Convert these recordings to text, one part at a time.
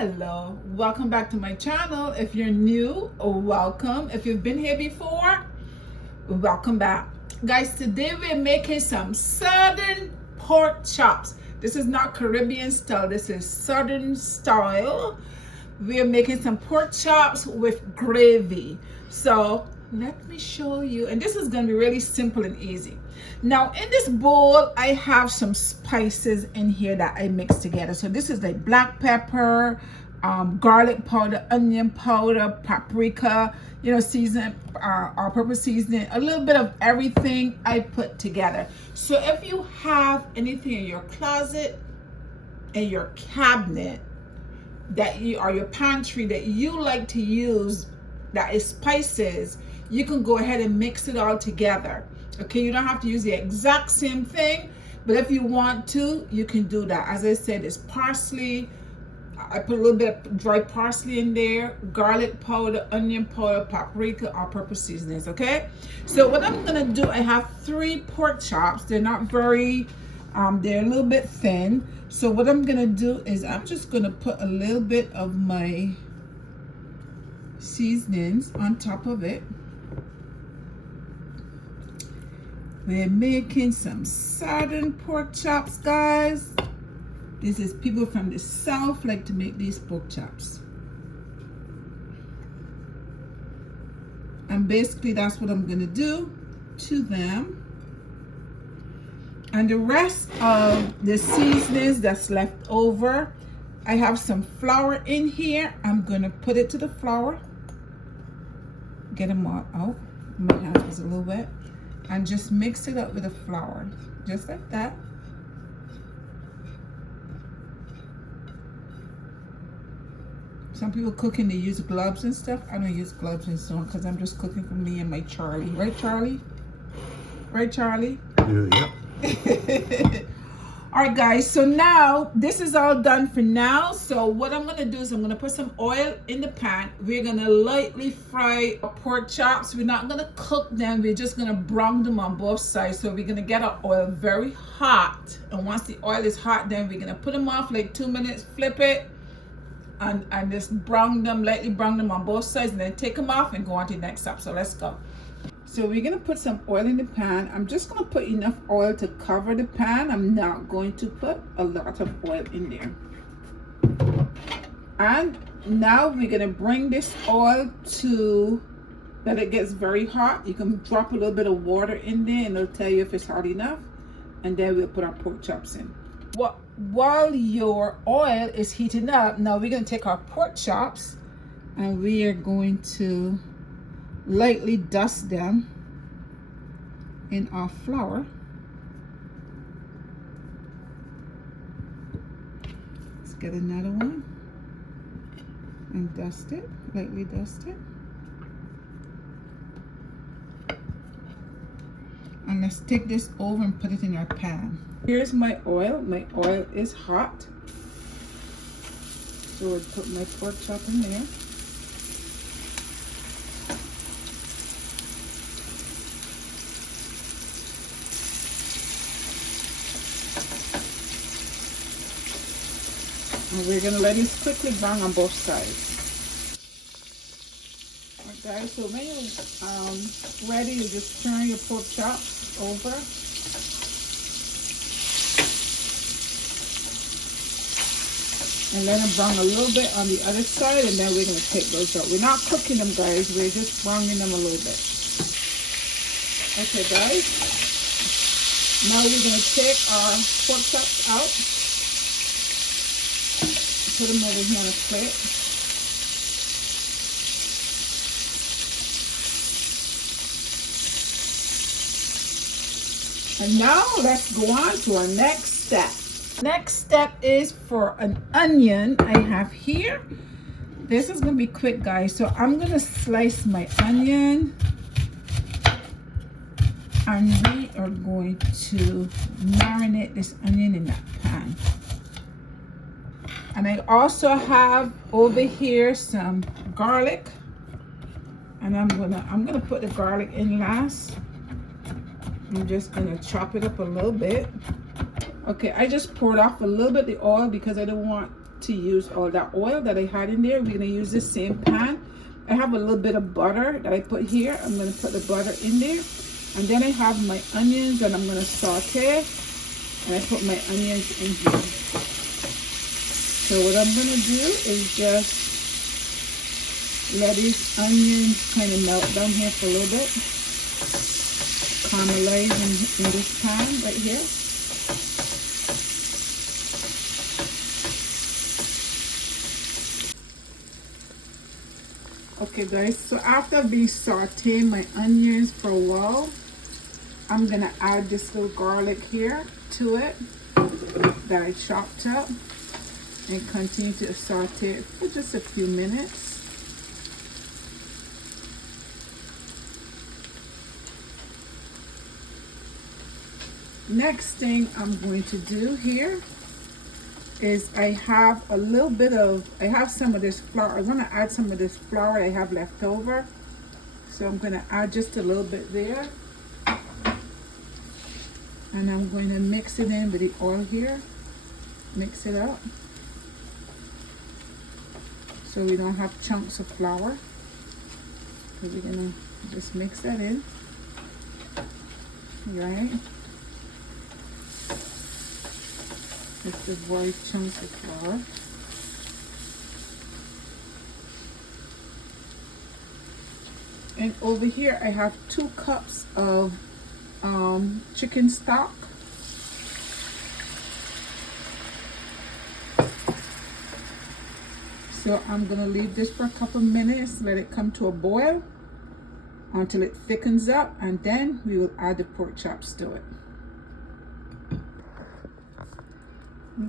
Hello, welcome back to my channel. If you're new, welcome. If you've been here before, welcome back. Guys, today we're making some southern pork chops. This is not Caribbean style, this is southern style. We're making some pork chops with gravy. So let me show you, and this is going to be really simple and easy. Now in this bowl I have some spices in here that I mixed together. So this is like black pepper, garlic powder, onion powder, paprika, season, all-purpose seasoning, a little bit of everything I put together. So if you have anything in your closet, in your cabinet, that you, or your pantry, that you like to use that is spices, you can go ahead and mix it all together. Okay, you don't have to use the exact same thing, but if you want to, you can do that. As I said, it's parsley. I put a little bit of dry parsley in there, garlic powder, onion powder, paprika, all-purpose seasonings. Okay, so what I'm gonna do, I have 3 pork chops. They're not very they're a little bit thin. So what I'm gonna do is I'm just gonna put a little bit of my seasonings on top of it. We're making some southern pork chops, guys. This is people from the south like to make these pork chops. And basically that's what I'm gonna do to them. And the rest of the seasonings that's left over, I have some flour in here. I'm gonna put it to the flour. Get them all out. My hand was a little wet. And just mix it up with the flour, just like that. Some people cooking, they use gloves and stuff. I don't use gloves and so on because I'm just cooking for me and my Charlie. Right, Charlie? Right, Charlie? Yeah. All right, guys, so now this is all done for now. So what I'm gonna do is I'm gonna put some oil in the pan. We're gonna lightly fry our pork chops. We're not gonna cook them, we're just gonna brown them on both sides. So we're gonna get our oil very hot, and once the oil is hot, then we're gonna put them off like 2 minutes, flip it, and just lightly brown them on both sides, and then take them off and go on to the next step. So let's go. So we're gonna put some oil in the pan. I'm just gonna put enough oil to cover the pan. I'm not going to put a lot of oil in there. And now we're gonna bring this oil to that it gets very hot. You can drop a little bit of water in there and it'll tell you if it's hot enough. And then we'll put our pork chops in. While your oil is heating up, now we're gonna take our pork chops and we are going to lightly dust them in our flour. Let's get another one and dust it, lightly dust it. And let's take this over and put it in our pan. Here's my oil. My oil is hot. So I'll put my pork chop in there. And we're gonna let it quickly brown on both sides. Okay, so when you're ready, you just turn your pork chops over. And let them brown a little bit on the other side, and then we're gonna take those out. We're not cooking them, guys, we're just browning them a little bit. Okay, guys. Now we're gonna take our pork chops out. Put them over here on a plate. And now let's go on to our next step. Next step is for an onion I have here. This is gonna be quick, guys. So I'm gonna slice my onion. And we are going to marinate this onion in that pan. And I also have over here some garlic, and I'm gonna put the garlic in last. I'm just gonna chop it up a little bit. Okay, I just poured off a little bit of the oil because I don't want to use all that oil that I had in there. We're gonna use the same pan. I have a little bit of butter that I put here. I'm gonna put the butter in there. And then I have my onions and I'm gonna saute. And I put my onions in here. So what I'm gonna do is just let these onions kind of melt down here for a little bit. Caramelize in this pan right here. Okay guys, so after I've been sauteing my onions for a while, I'm gonna add this little garlic here to it that I chopped up and continue to saute it for just a few minutes. Next thing I'm going to do here is I have a little bit of, I have some of this flour. I want to add some of this flour I have left over. So I'm going to add just a little bit there. And I'm going to mix it in with the oil here. Mix it up. So we don't have chunks of flour. So we're going to just mix that in. Right. Just avoid chunks of flour. And over here I have 2 cups of chicken stock. So I'm gonna leave this for a couple minutes, let it come to a boil until it thickens up, and then we will add the pork chops to it.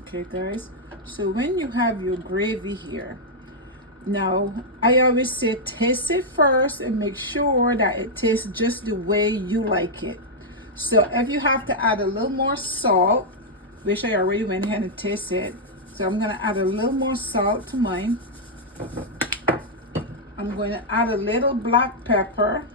Okay guys, so when you have your gravy here, now I always say taste it first and make sure that it tastes just the way you like it. So if you have to add a little more salt, which I already went ahead and tasted, so I'm going to add a little more salt to mine. I'm going to add a little black pepper.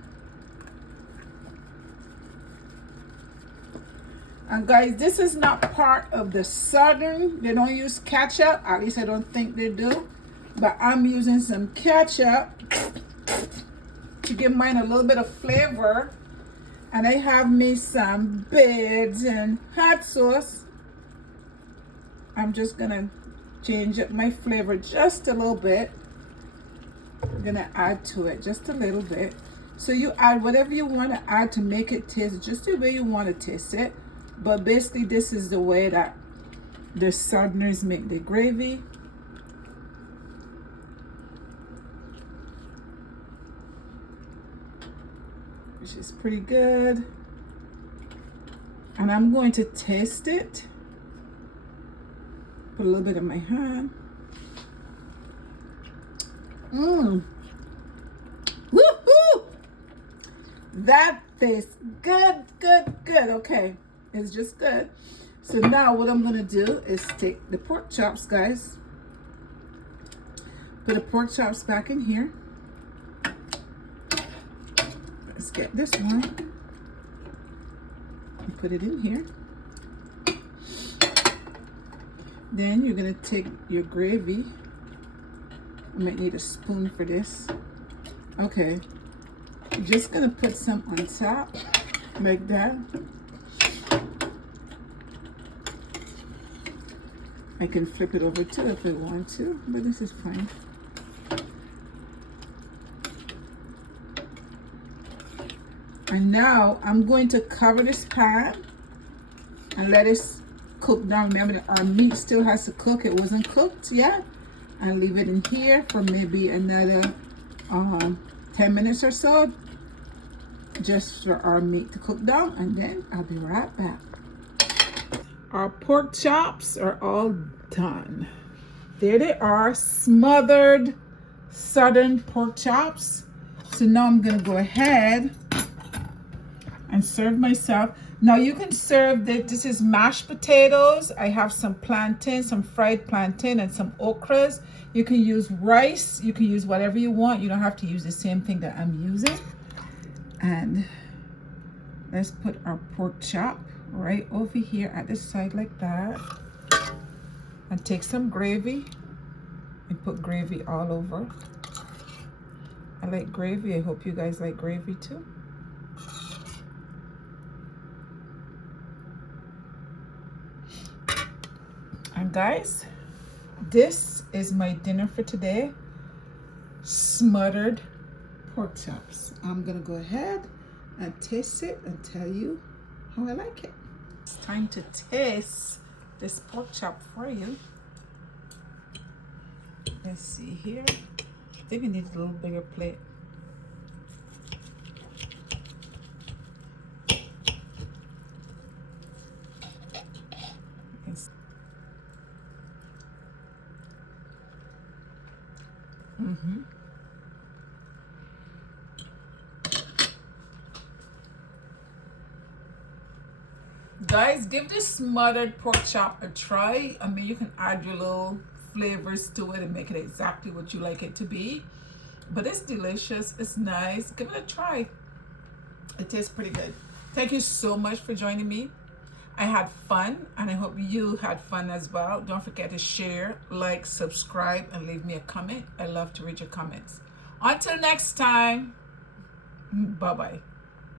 And guys, this is not part of the Southern. They don't use ketchup. At least I don't think they do. But I'm using some ketchup to give mine a little bit of flavor. And I have me some beds and hot sauce. I'm just going to change up my flavor just a little bit. I'm going to add to it just a little bit. So you add whatever you want to add to make it taste just the way you want to taste it. But basically this is the way that the Southerners make the gravy. Which is pretty good. And I'm going to taste it. Put a little bit in my hand. Woohoo! That tastes good, good, good. Okay. It's just good. So now what I'm gonna do is take the pork chops, guys. Put the pork chops back in here. Let's get this one and put it in here. Then you're gonna take your gravy. I might need a spoon for this. Okay. I'm just gonna put some on top like that. I can flip it over too if I want to, but this is fine. And now I'm going to cover this pan and let it cook down. Remember that our meat still has to cook. It wasn't cooked yet. And leave it in here for maybe another 10 minutes or so, just for our meat to cook down, and then I'll be right back. Our pork chops are all done. There they are, smothered Southern pork chops. So now I'm gonna go ahead and serve myself. Now you can serve this is mashed potatoes. I have some plantain, some fried plantain and some okras. You can use rice, you can use whatever you want. You don't have to use the same thing that I'm using. And let's put our pork chop right over here at the side like that, and take some gravy put gravy all over. I like gravy. I hope you guys like gravy too. And guys, this is my dinner for today. Smothered pork chops. I'm gonna go ahead and taste it and tell you how I like it. It's time to taste this pork chop for you. Let's see here. I think we need a little bigger plate. Guys, give this smothered pork chop a try. I mean, you can add your little flavors to it and make it exactly what you like it to be. But it's delicious. It's nice. Give it a try. It tastes pretty good. Thank you so much for joining me. I had fun, and I hope you had fun as well. Don't forget to share, like, subscribe, and leave me a comment. I love to read your comments. Until next time, bye-bye.